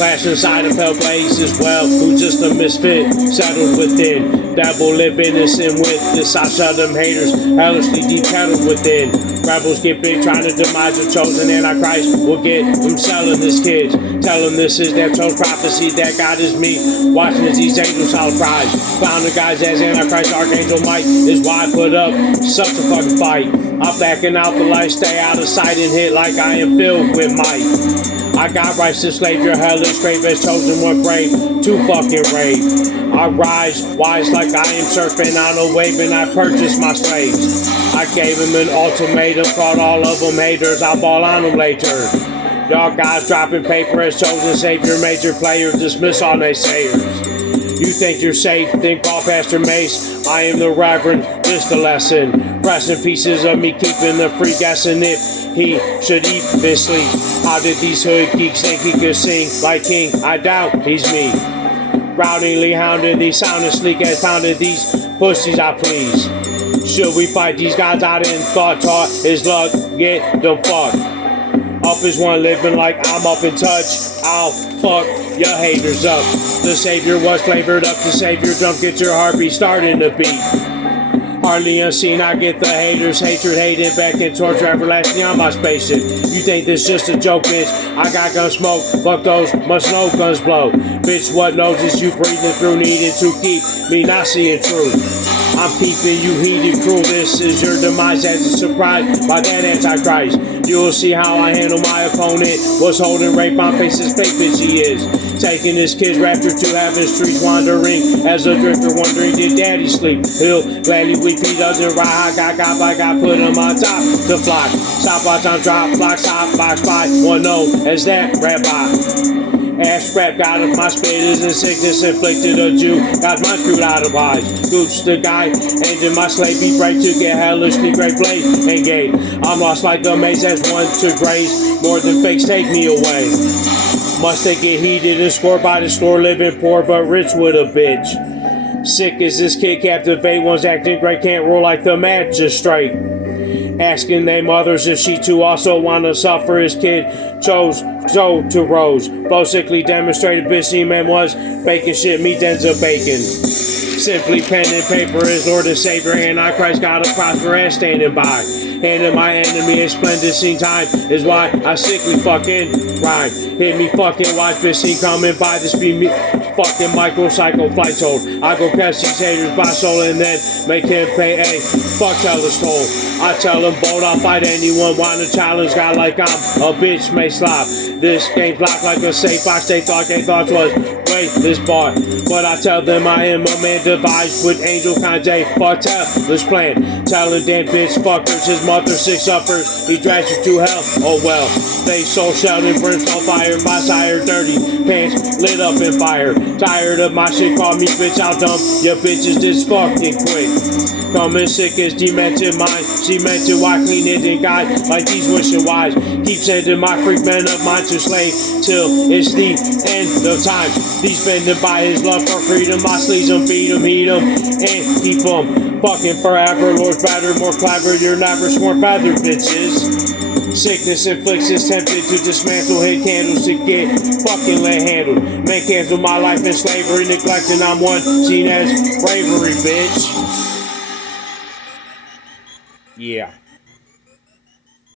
clash inside of hell blaze as well. Who's just a misfit, settled within. Devil living in sin with this. I shut them haters, hellishly deep kettled within. Rebels get big trying to demise the chosen Antichrist. Will get them selling this kids. Tell them this is their chose prophecy, that God is me. Watching as these angels holler cries. Found the guys as Antichrist, Archangel Mike is why I put up such a fucking fight. I'm backing out the light, stay out of sight and hit like I am filled with might. I got rights to slave your hellish grave as chosen one brave to fucking rave. I rise wise like I am surfing on a wave and I purchased my slaves. I gave them an ultimatum, called all of them haters, I'll ball on them later. Y'all guys dropping paper as chosen savior, major players, dismiss all naysayers. You think you're safe, then call Pastor Mace. I am the Reverend, this the lesson. Pressing pieces of me, keeping the free guessing if he should even sleep. How did these hood geeks think he could sing like King? I doubt he's me. Routingly hounded these sounding sleek as pounded these pussies I please. Should we fight these guys out in thought? Taught his luck, get them fucked. Up is one living like I'm up in touch. I'll fuck your haters up. The savior was flavored up to savior drum. Get your heartbeat starting to beat. Hardly unseen, I get the haters, hatred, hating back and torture everlasting on my spaceship. You think this just a joke, bitch? I got gun smoke, fuck those, must know guns blow. Bitch, what knows is you breathing through, needing to keep me not seeing truth. I'm keeping you heated, cruel. This is your demise as a surprise by that Antichrist. You'll see how I handle my opponent. Was holding rape on faces, fake bitch he is. Taking his kid's rapture to heaven streets, wandering as a drifter, wondering did daddy sleep. He'll gladly weep, he doesn't ride. I got put him on top to fly. Stop watch on drop, block, stop, box, by. One known as that rabbi. Ass rap got of my spit is in sickness inflicted a Jew. Got my screwed out of eyes. Gooch the guy, ending my slave beat break to get hellishly great blade and gate. I'm lost like the maze as one to graze. More than fakes take me away. Must they get heated and scored by the store, living poor but rich with a bitch. Sick as this kid, captivate one's acting great, can't rule like the magistrate. Asking they mothers if she too also wanna suffer. His kid chose so to rose. Both sickly demonstrated busy man was baking shit, meat ends of bacon. Simply pen and paper is Lord and Savior, and I Christ got a prosper ass standing by. Handing my enemy a splendid scene time is why I sickly fucking rhyme. Hit me fucking watch bitch scene coming by the speed me fucking microcycle flight told. I go catch these haters by soul and then make him pay a fuck tell his toll. I tell him bold, I'll fight anyone wanna challenge God like I'm a bitch may slop. This game's locked like a safe box. They thought was wait this bar, but I tell them I am a man devised with angel Kanye Fartel this plan. Telling damn bitch fuckers his mother six uppers. He drags you to hell. Oh well, they soul shouting brimstone fire. My sire dirty pants lit up in fire. Tired of my shit, call me bitch. I'll dump your bitches this fucking quick. Coming sick as demented mind. She meant to why clean it and guide like these wishing wise. Keep sending my freak men of mine to slay till it's the end of time. These bending by his love for freedom. My sleeves them, beat them, heat them, and keep them fucking forever. Lord's better, more clever. You're never more feathered bitches. Sickness inflicts is tempted to dismantle, hit candles to get fucking let handled. Man cancel my life in slavery, neglecting I'm one seen as bravery, bitch. Yeah.